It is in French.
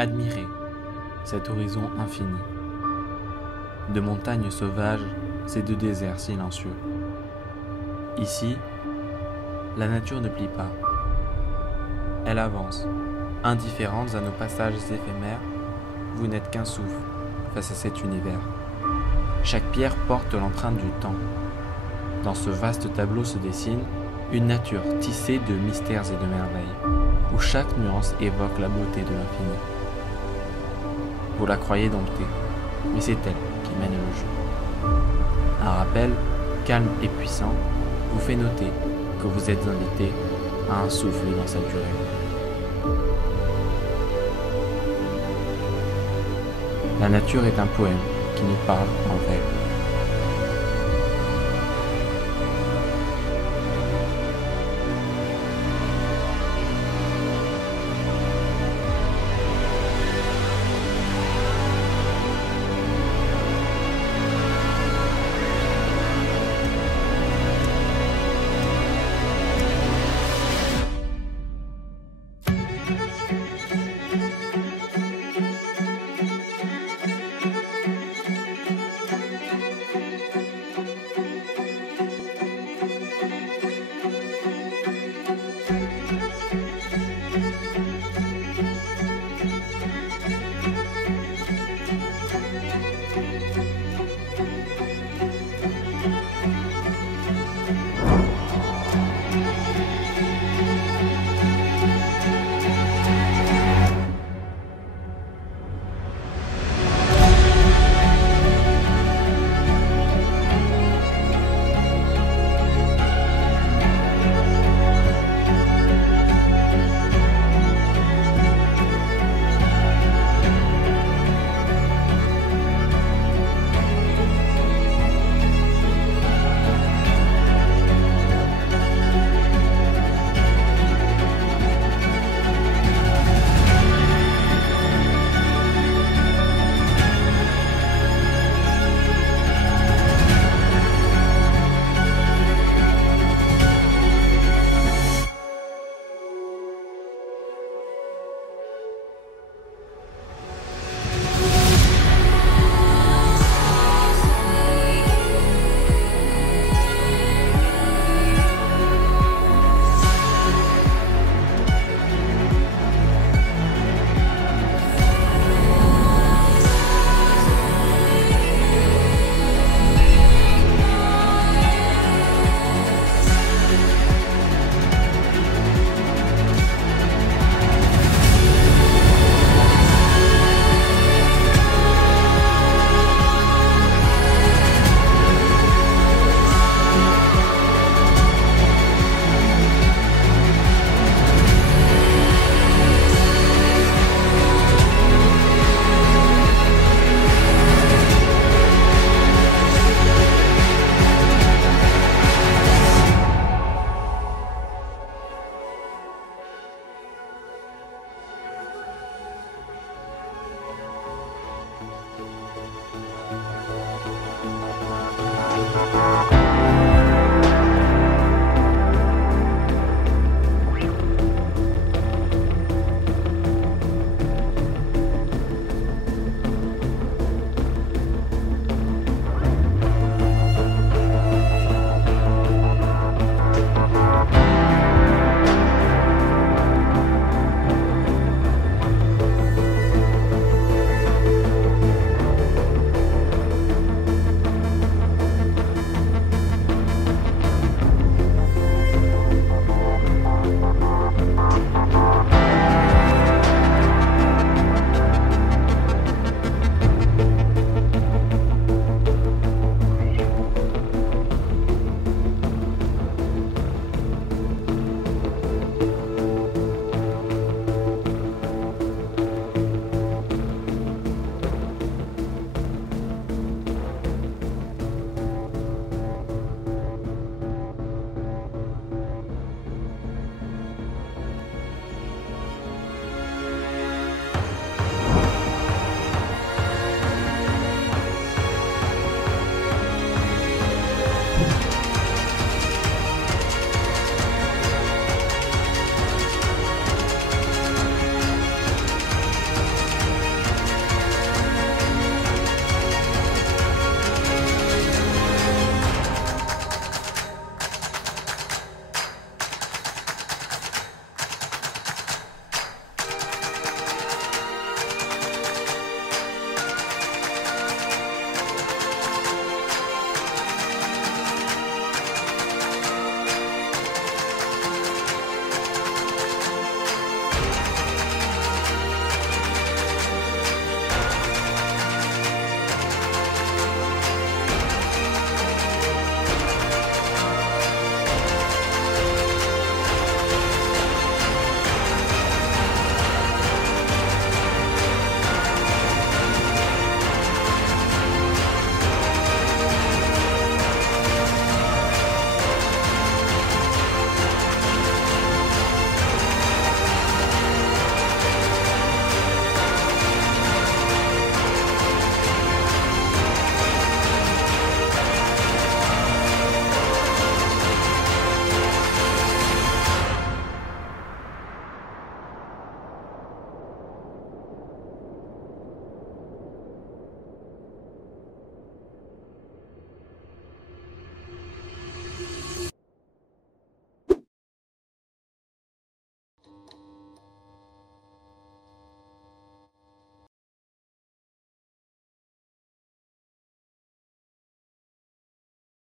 admirer cet horizon infini. De montagnes sauvages et de déserts silencieux. Ici, la nature ne plie pas. Elle avance, indifférente à nos passages éphémères. Vous n'êtes qu'un souffle face à cet univers. Chaque pierre porte l'empreinte du temps. Dans ce vaste tableau se dessine une nature tissée de mystères et de merveilles, où chaque nuance évoque la beauté de l'infini. Vous la croyez domptée, mais c'est elle qui mène le jeu. Un rappel, calme et puissant, vous fait noter que vous êtes invité à un souffle dans sa durée. La nature est un poème qui nous parle